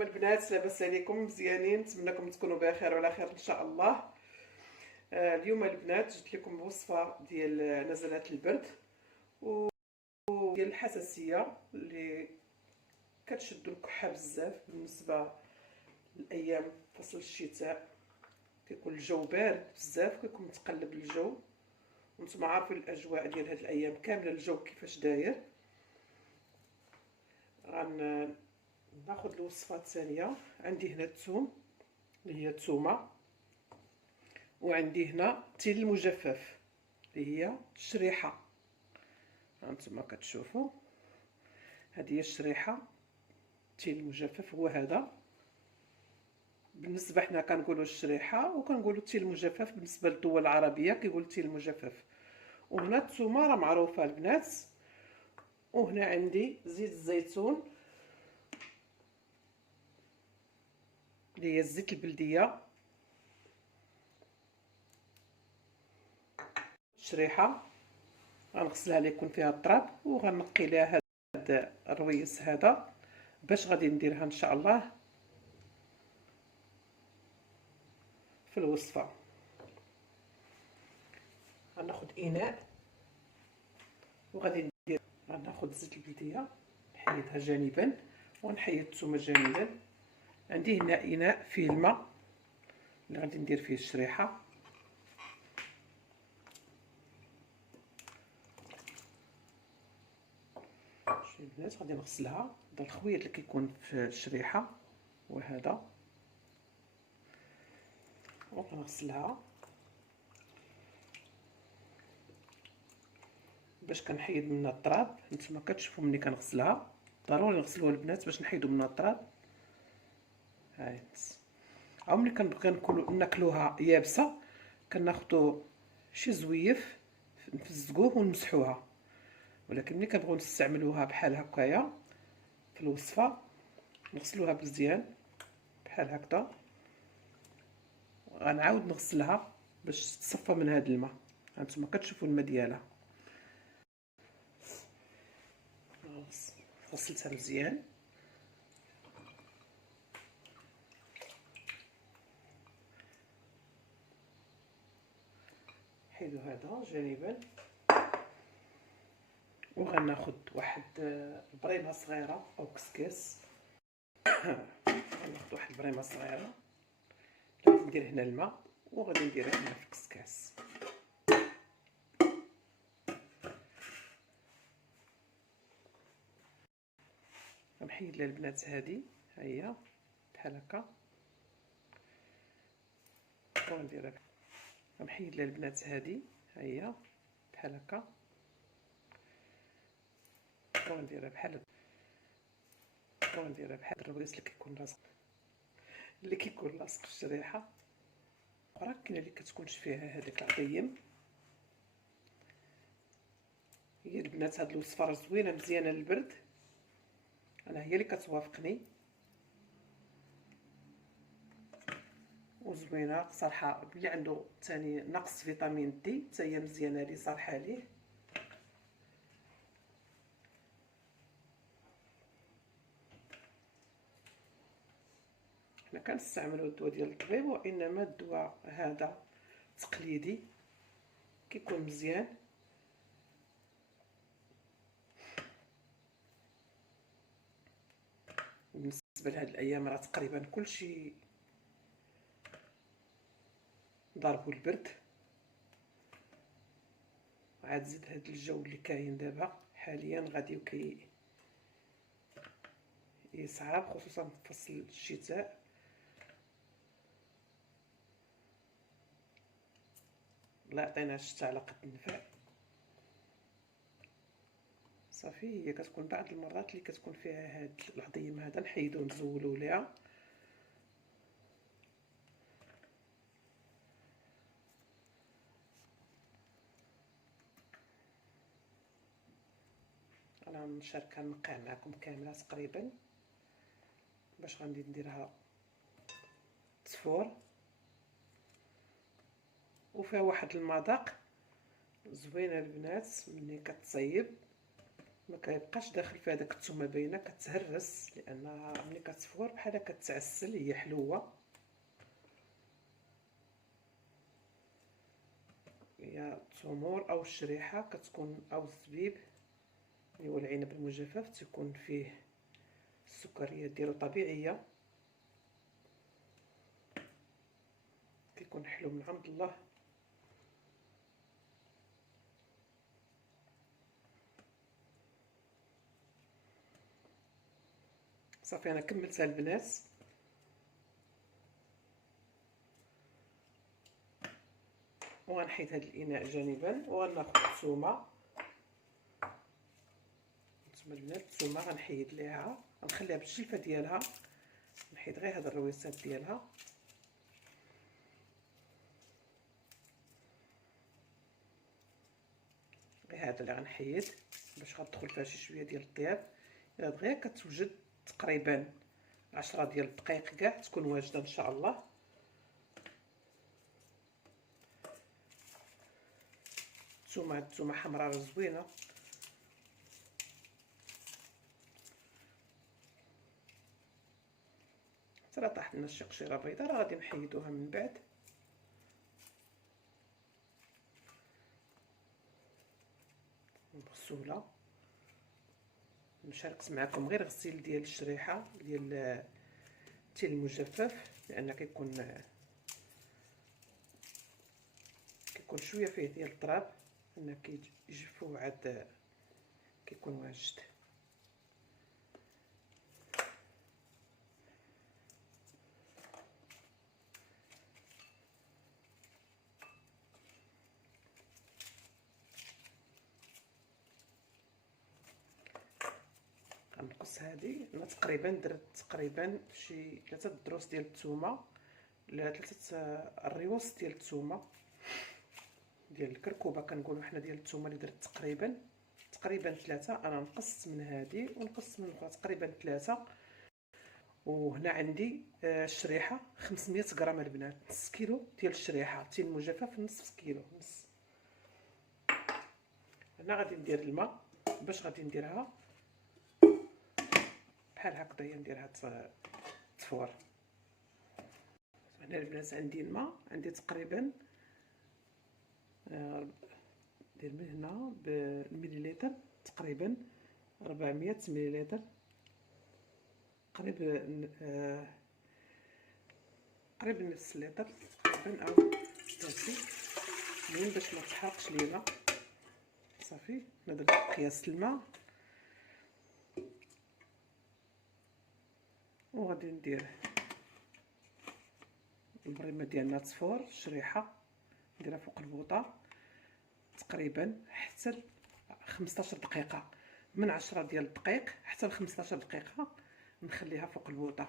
كيفكم البنات؟ لاباس عليكم؟ مزيانين؟ نتمنىكم تكونوا بخير وعلى خير ان شاء الله. اليوم البنات جبت لكم وصفه ديال نزلات البرد وديال الحساسيه اللي كتشد الكحه بزاف بالنسبه لايام فصل الشتاء. كيكون الجو بارد بزاف، كيكون متقلب الجو، وانتم عارفين الاجواء ديال هاد الايام كامله الجو كيفاش داير. ناخذ الوصفه الثانيه. عندي هنا الثوم اللي هي الثومه، وعندي هنا التيل المجفف اللي هي الشريحه. هانتوما كتشوفوا هذه هي الشريحه. التيل المجفف هو هذا، بالنسبه حنا كنقولوا الشريحه وكنقولوا التيل المجفف. بالنسبه للدول العربيه كيقول التيل المجفف. وهنا الثومه راه معروفه البنات. وهنا عندي زيت الزيتون اللي هي الزيت البلديه. شريحه غنغسلها ليكون فيها التراب، وغنقي لها هذا الرويس هذا باش غادي نديرها ان شاء الله في الوصفه. غناخذ اناء وغادي ندير، غناخذ زيت البلديه نحيدها جانبا ونحيد الثومه جانبا. عندي هنا اناء فيه الماء اللي غادي ندير فيه الشريحه. البنات غادي نغسلها. هذا الخويط اللي كيكون في الشريحه وهذا، وغنغسلها باش كنحيد منها التراب. نتوما كتشوفوا ملي كنغسلها ضروري نغسلوها البنات باش نحيدوا منها التراب. هاي او ملي كنبغي ناكلوها يابسه كناخذوا شي زويف نفزقوه ونمسحوها، ولكن ملي كنبغيو نستعملوها بحال هكايا في الوصفه نغسلوها مزيان بحال هكذا. غنعاود نغسلها باش تصفى من هذا الماء. هانتوما كتشوفوا الماء ديالها. غسلتها مزيان. حيدو هذا جانبا، وغناخذ واحد البريمه صغيره او كسكاس. غناخذ واحد البريمه صغيره، غادي ندير هنا الماء وغادي نديرها هنا في الكسكاس. غنحيد لها البنات هذه، ها هي بحال هكا، وغنديرها. غنحيد لها البنات هذه، ها هي بحال هكا، وغنديرها بحال الرويس اللي كيكون لاصق في الشريحه. راه كاينه اللي كتكونش فيها هذاك العطيم. هي البنات هاد الوصفه راه زوينه مزيانه للبرد، انا هي اللي كتوافقني وزوينه صراحه. اللي عنده ثاني نقص فيتامين دي حتى هي مزيانه ليه صالحه ليه. حنا كنستعملوا الدواء ديال الطبيب، وانما الدواء هذا تقليدي كيكون مزيان. بالنسبه لهاد الايام راه تقريبا كلشي ضربوا البرد، عاد زيد هاد الجو اللي كاين دابا حاليا غادي يصعب، خصوصا في فصل الشتاء. الله يعطينا الشتاء على قد النفع. صافي هي كتكون بعض المرات اللي كتكون فيها هاد العظيم هذا نحيدو نزولو ليها. انا مشاركه نقع معكم كامله تقريبا باش غادي نديرها تصفور، وفيها واحد المذاق زوينه البنات ملي كتصيب ما كيبقاش داخل فيها داك الثومه باينه، كتهرس لان ملي كتفور بحال كتعسل، هي حلوه. هي التمور او الشريحه كتكون او الزبيب اللي هو العنب المجفف، تيكون فيه السكريات ديالو طبيعيه، كيكون حلو من عند الله. صافي انا كملتها البنات. وغنحيد هذا الاناء جانبا، وغناخذ الثومه. نتوما البنات الثومه غنحيد ليها، غنخليها بالشلفه ديالها، نحيد غير هاد الرويصات ديالها. غير هذا اللي غنحيد باش غتدخل فيها شي شويه ديال الطياب. دغيا كتوجد تقريبا 10 ديال الدقائق كاع تكون واجده ان شاء الله. الثومه حمراء زوينه. حتى طاحت لنا شي قشيره بيضاء راه غادي نحيدوها من بعد. بسهوله نشاركت معكم غير غسيل ديال الشريحه ديال التين المجفف، لان كيكون شويه فيه ديال التراب، ان كيجفو عاد كيكون واجد. غنقص هذه. انا تقريبا درت تقريبا شي 3 دروس ديال الثومه، لا 3 الريوس ديال الثومه ديال الكركوبه كنقولوا حنا، ديال الثومه اللي درت تقريبا 3. انا نقصت من هذه ونقصت من الاخرى تقريبا 3. وهنا عندي الشريحه 500 غرام البنات، نص كيلو ديال الشريحه تين مجفف، نص كيلو نص. هنا غادي ندير الماء باش غادي نديرها بحال هكذايا، نديرها تفور. هنا البنات عندي الماء، عندي تقريبا ندير من هنا بالمليلتر تقريبا 400 مليلتر، قريب نص لتر تقريبا او هادشي مهم باش ما تحرقش لينا. صافي درت قياس الماء، وغادي ندير البريمه ديالنا تفور الشريحه، نديرها فوق البوطه تقريبا حتى 15 دقيقه، من 10 ديال الدقائق حتى ل 15 دقيقه نخليها فوق البوطه.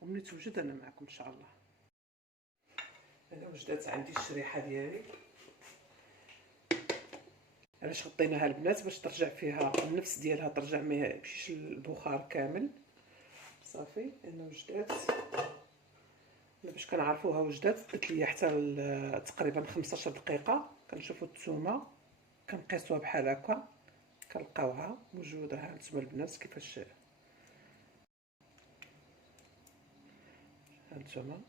وملي توجد انا معكم ان شاء الله. انا وجدات عندي الشريحه ديالي. علاش غطيناها البنات؟ باش ترجع فيها النفس ديالها، ترجع ما يمشيش البخار كامل. صافي انا وجدات، باش كنعرفوها وجدات درت ليا حتى تقريبا 15 دقيقه. كنشوفوا الثومه كنقيسوها بحال هكا كنلقاوها موجوده. ها نتوما البنات كيفاش هانتوما.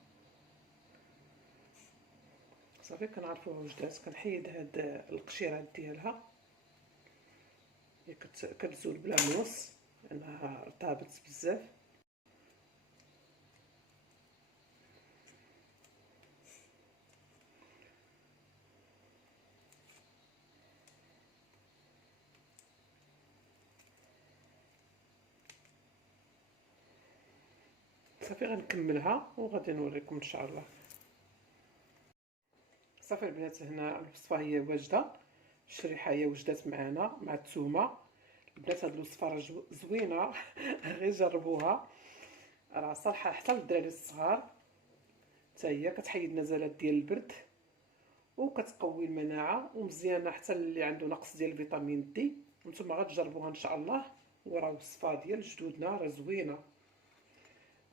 صافي كنعرفوها وجدات. كنحيد هاد القشيرات ديالها، هي كتزول بلا موس لانها رطابت بزاف. صافي غنكملها وغادي نوريكم ان شاء الله. صافي البنات هنا الوصفه هي واجده، الشريحه هي وجدات معنا مع الثومه. البنات هاد الوصفه راه زوينه غير جربوها، راه صالحه حتى للدراري الصغار. حتى هي كتحيد نزلات ديال البرد وكتقوي المناعه، ومزيانه حتى اللي عنده نقص ديال فيتامين دي. نتوما غتجربوها ان شاء الله، وراه وصفه ديال جدودنا راه زوينه.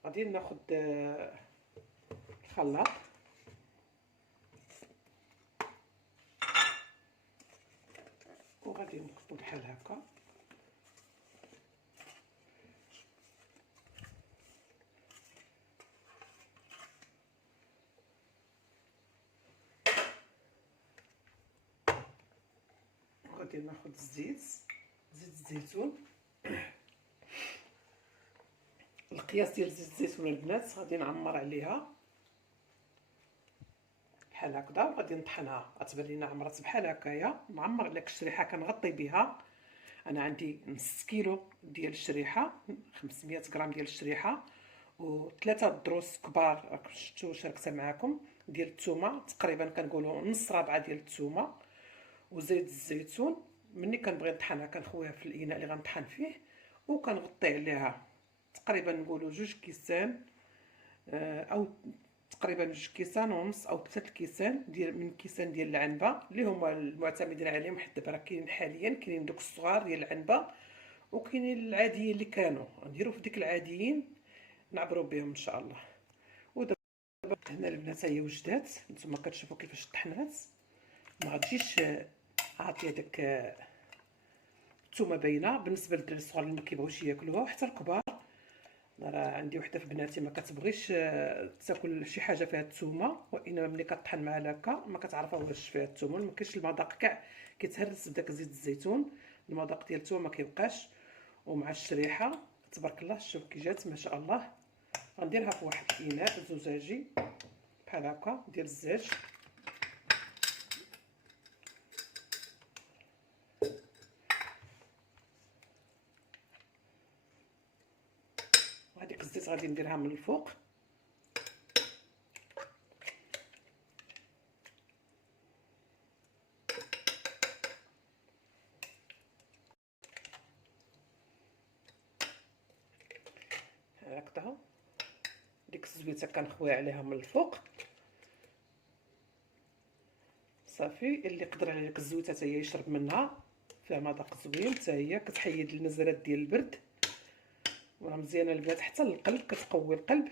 غادي ناخذ الخلاط وغادي نخلطو بحال هكا. غادي ناخذ زيت الزيتون. القياس ديال زيت الزيتون البنات غادي نعمر عليها بحال هكذا، وغادي نطحنها. غتبان لينا عمرات بحال هكايا. نعمر لك الشريحه كنغطي بها. انا عندي نص كيلو ديال الشريحه، 500 غرام ديال الشريحه، وثلاثه دروس كبار راك شفتوا شاركتها معكم ديال الثومه، تقريبا كنقولوا نص رابعه ديال الثومه، وزيت الزيتون. ملي كنبغي نطحنها كنخويها في الاناء اللي غنطحن فيه، وكنغطي عليها تقريبا نقولوا 2 كيسان، او تقريبا 2 كيسان ونص او 3 كيسان من كيسان ديال العنبه اللي هما المعتمدين عليهم. حتى دابا راه كاينين حاليا، كاينين دوك الصغار ديال العنبه، وكاينين العاديين اللي كانوا نديرو في ديك العاديين نعبروا بهم ان شاء الله. ودابا هنا البنات هي وجدات، نتوما كتشوفوا كيفاش طحنات. ما غتجيش عاطيه داك الثومه باينه بالنسبه للدراري الصغار اللي ما كيبغيوش ياكلوها، وحتى الكبار. راه عندي وحده في بناتي ما كتبغيش تاكل شي حاجه فيها الثومه، وانما ملي كطحن معها هكا ما كتعرفها واش فيها الثومه. ما كاينش المذاق كاع كيتهرس بداك زيت الزيتون، المذاق ديال الثومه ما كيبقاش. ومع الشريحه تبارك الله شوف كي جات ما شاء الله. غنديرها في واحد الاناء زجاجي بحال هكا ديال الزاج. وهذيك الزيت غادي نديرها من الفوق. هكذا ديك الزويته كنخويها عليها من الفوق صافي. اللي قدر على ديك الزويته حتى هي يشرب منها، فيها مذاق زوين، حتى هي كتحيد النزلات ديال البرد، وراه مزيانه البنات حتى للقلب، كتقوي القلب،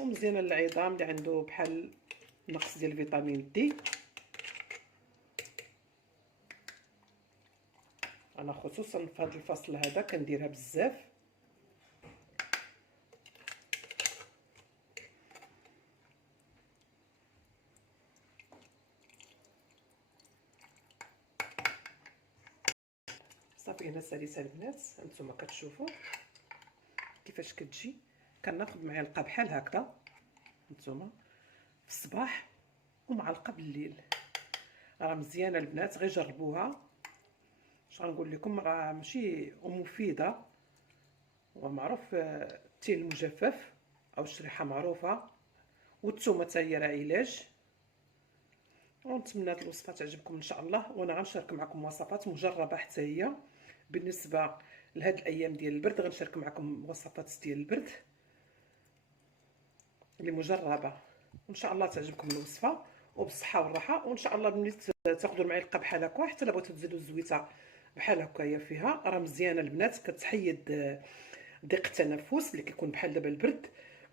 ومزيانه للعظام اللي عنده بحال نقص ديال فيتامين دي. انا خصوصا في هذا الفصل هذا كنديرها بزاف. صافي هنا ساليسه البنات، هانتوما كتشوفوا كيفاش كتجي. كناخذ معلقه بحال هكذا هانتوما في الصباح ومعلقه بالليل. راه مزيانه البنات، غير جربوها. اش غنقول لكم، راه ماشي مفيده، ومعروف التين المجفف او الشريحه معروفه، والثومه حتى هي راه علاج. ونتمنى هاد الوصفه تعجبكم ان شاء الله، وانا غنشارك معكم وصفات مجربه حتى هي بالنسبه لهاد الايام ديال البرد. غنشارك معكم وصفات ديال البرد اللي مجربه، وان شاء الله تعجبكم الوصفه وبالصحه والراحه. وان شاء الله ملي تاخذوا المعلقه بحال هكا، حتى الا بغيتو تزيدوا الزويته بحال هكايا فيها، راه مزيانه البنات. كتحيد ضيق التنفس اللي كيكون بحال دابا البرد،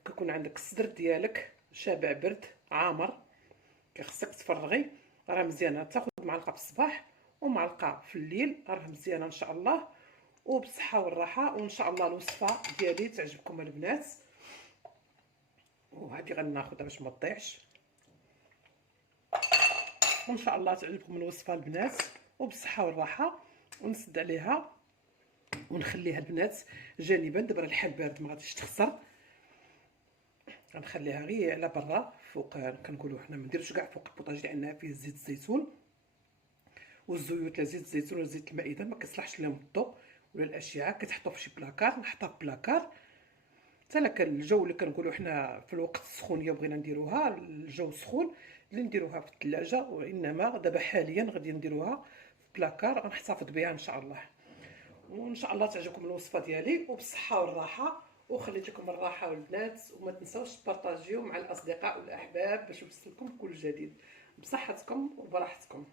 كيكون عندك الصدر ديالك شابع برد عامر، كيخصك تفرغي. راه مزيانه تاخذ معلقه في الصباح ومعلقه في الليل، راه مزيانه ان شاء الله وبالصحه والراحه. وان شاء الله الوصفه ديالي تعجبكم البنات. وهذه غناخذها باش ما تضيعش، وان شاء الله تعجبكم الوصفه البنات وبالصحه والراحه. ونسد عليها ونخليها البنات جانبا. دابا الحال بارد ما غاديش تخسر، غنخليها غير على برا فوق. كنقولوا حنا ما نديروش كاع فوق البوطاج لانها فيه زيت الزيتون والزيوت. لا زيت الزيتون ولا زيت المائده ما كيصلحش لهم الضوء ولا الاشعه. كتحطوا في شي بلاكار، نحطها في بلاكار حتى لك الجو اللي كنقولوا حنا في الوقت السخونيه بغينا نديروها، الجو سخون اللي نديروها في الثلاجه. وانما دابا حاليا غادي نديروها في بلاكار، غنحتفظ بها ان شاء الله. وان شاء الله تعجبكم الوصفه ديالي وبالصحه والراحه، وخليت لكم الراحه والبنات. وما تنساوش تبارطاجيو مع الاصدقاء والاحباب باش يوصلكم كل جديد. بصحتكم وبراحتكم.